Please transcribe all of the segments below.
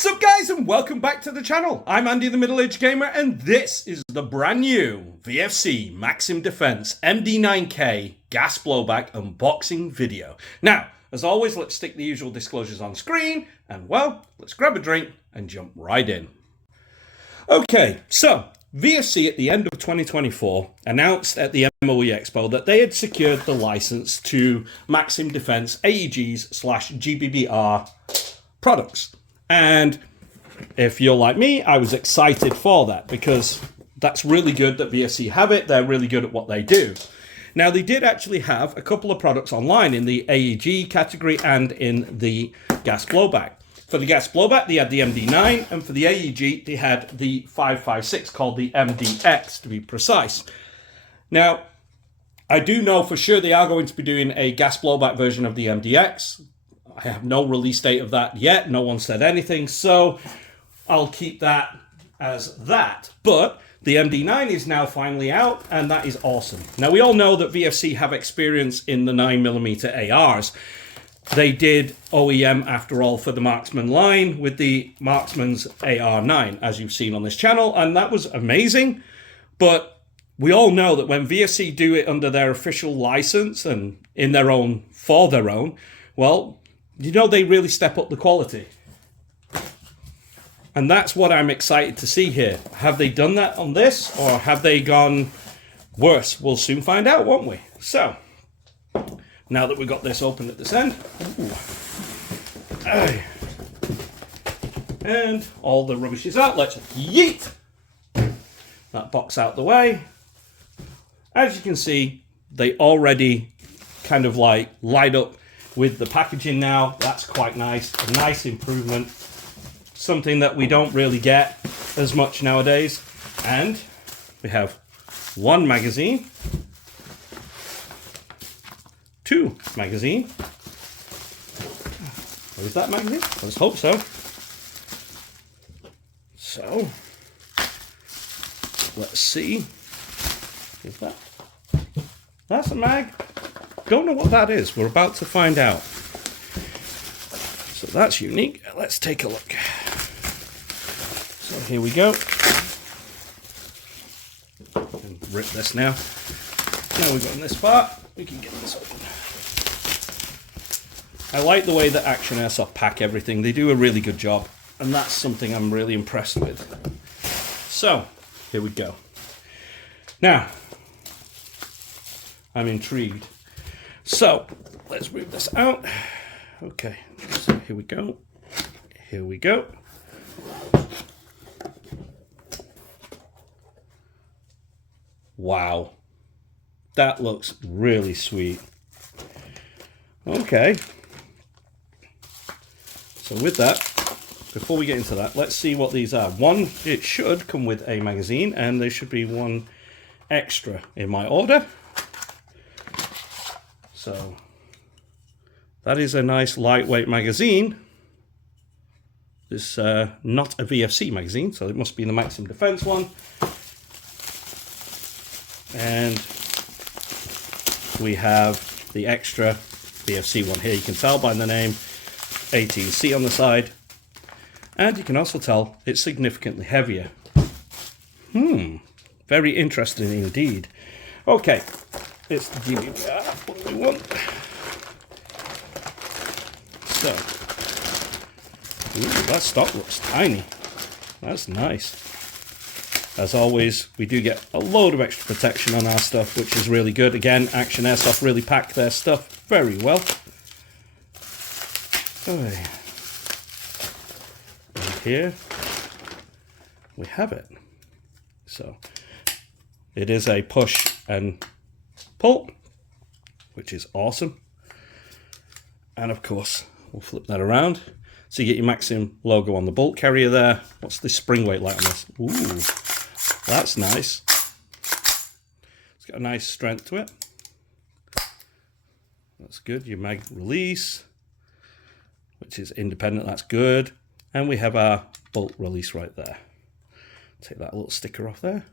What's up guys and welcome back to the channel. I'm Andy the Middle Aged Gamer and this is the brand new VFC Maxim Defense MD9K gas blowback unboxing video. Now, as always, let's stick the usual disclosures on screen and well, let's grab a drink and jump right in. Okay, so VFC at the end of 2024 announced at the MOE Expo that they had secured the license to Maxim Defense AEGs/GBBR products. And if you're like me, I was excited for that because that's really good that VFC have it. They're really good at what they do. Now, they did actually have a couple of products online in the AEG category and in the gas blowback. For the gas blowback, they had the MD9, and for the AEG, they had the 5.56 called the MDX to be precise. Now, I do know for sure they are going to be doing a gas blowback version of the MDX. I have no release date of that yet. No one said anything, so I'll keep that as that. But the MD9 is now finally out, and that is awesome. Now, we all know that VFC have experience in the 9mm ARs. They did OEM, after all, for the Marksman line with the Marksman's AR9, as you've seen on this channel, and that was amazing. But we all know that when VFC do it under their official license and in their own, for their own, well, you know, they really step up the quality. And that's what I'm excited to see here. Have they done that on this, or have they gone worse? We'll soon find out, won't we? So, now that we've got this open at this end, and all the rubbish is out, let's yeet that box out the way. As you can see, they already kind of like light up with the packaging now. That's quite nice, a nice improvement, something that we don't really get as much nowadays. And we have one magazine, two magazine. Where's that magazine? Let's hope so. So let's see. Is that? That's a mag. Don't know what that is. We're about to find out. So that's unique. Let's take a look. So here we go. And rip this now. Now we've got in this part, we can get this open. I like the way that Action Airsoft pack everything. They do a really good job, and that's something I'm really impressed with. So here we go. Now, I'm intrigued. So let's move this out. Okay, so here we go. Here we go. Wow, that looks really sweet. Okay, so with that, before we get into that, let's see what these are. One, it should come with a magazine, and there should be one extra in my order. So that is a nice lightweight magazine. It's not a VFC magazine, so it must be the Maxim Defense one. And we have the extra VFC one here. You can tell by the name 18C on the side. And you can also tell it's significantly heavier. Very interesting indeed. Okay. It's the GBB, what we want. So, ooh, that stock looks tiny. That's nice. As always, we do get a load of extra protection on our stuff, which is really good. Again, Action Airsoft really pack their stuff very well. Okay. And here we have it. So, it is a push and pull, which is awesome. And of course, we'll flip that around. So you get your Maxim logo on the bolt carrier there. What's the spring weight like on this? Ooh, that's nice. It's got a nice strength to it. That's good. Your mag release, which is independent, that's good. And we have our bolt release right there. Take that little sticker off there.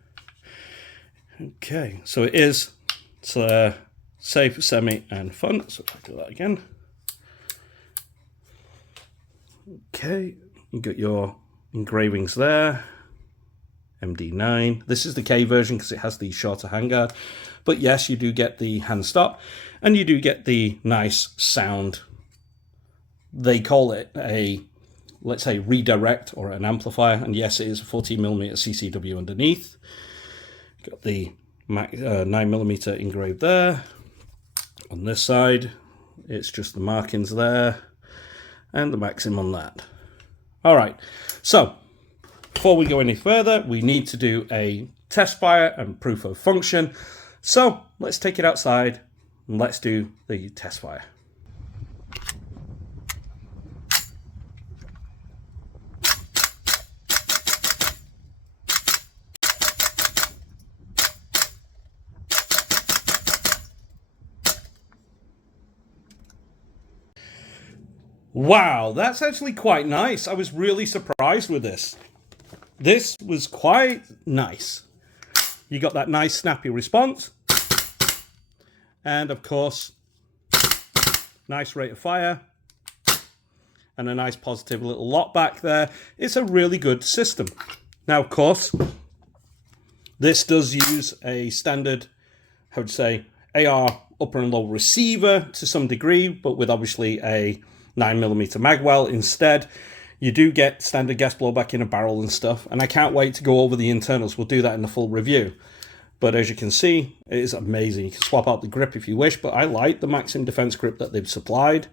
Okay, so it is safe, semi, and fun. So if I do that again. Okay, you got your engravings there. MD9. This is the K version because it has the shorter handguard. But yes, you do get the hand stop, and you do get the nice sound. They call it a, let's say, redirect or an amplifier. And yes, it is a 14mm CCW underneath. Got the 9mm engraved there. On this side, it's just the markings there, and the Maxim on that. All right, so before we go any further, we need to do a test fire and proof of function. So let's take it outside and let's do the test fire. Wow, that's actually quite nice. I was really surprised with this. This was quite nice. You got that nice snappy response. And of course, nice rate of fire. And a nice positive little lock back there. It's a really good system. Now, of course, this does use a standard, how would you say, AR upper and lower receiver to some degree, but with obviously a 9mm magwell instead. You do get standard gas blowback in a barrel and stuff, and I can't wait to go over the internals. We'll do that in the full review. But as you can see, it is amazing. You can swap out the grip if you wish, but I like the Maxim defense grip that they've supplied.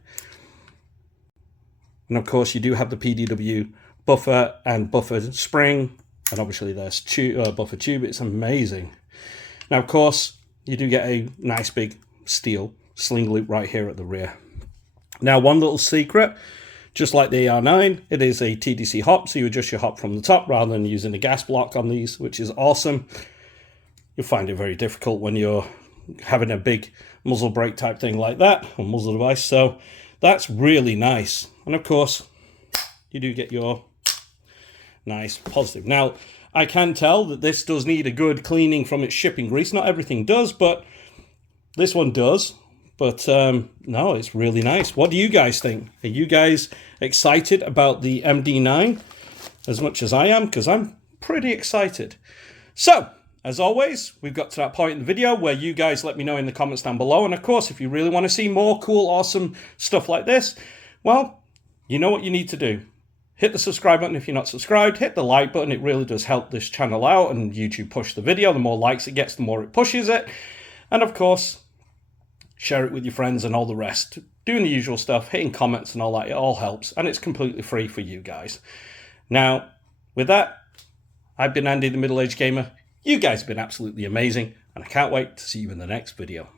And of course, you do have the PDW buffer and buffer spring, and obviously there's buffer tube. It's amazing. Now, of course, you do get a nice big steel sling loop right here at the rear. Now, one little secret, just like the AR9, it is a TDC hop, so you adjust your hop from the top rather than using a gas block on these, which is awesome. You'll find it very difficult when you're having a big muzzle brake type thing like that, or muzzle device, so that's really nice. And of course, you do get your nice positive. Now, I can tell that this does need a good cleaning from its shipping grease. Not everything does, but this one does. But no, it's really nice. What do you guys think? Are you guys excited about the MD9 as much as I am? Because I'm pretty excited. So, as always, we've got to that point in the video where you guys let me know in the comments down below. And of course, if you really want to see more cool, awesome stuff like this, well, you know what you need to do. Hit the subscribe button if you're not subscribed. Hit the like button. It really does help this channel out and YouTube push the video. The more likes it gets, the more it pushes it. And of course, share it with your friends and all the rest. Doing the usual stuff, hitting comments and all that, it all helps. And it's completely free for you guys. Now, with that, I've been Andy, the Middle-Aged Gamer. You guys have been absolutely amazing. And I can't wait to see you in the next video.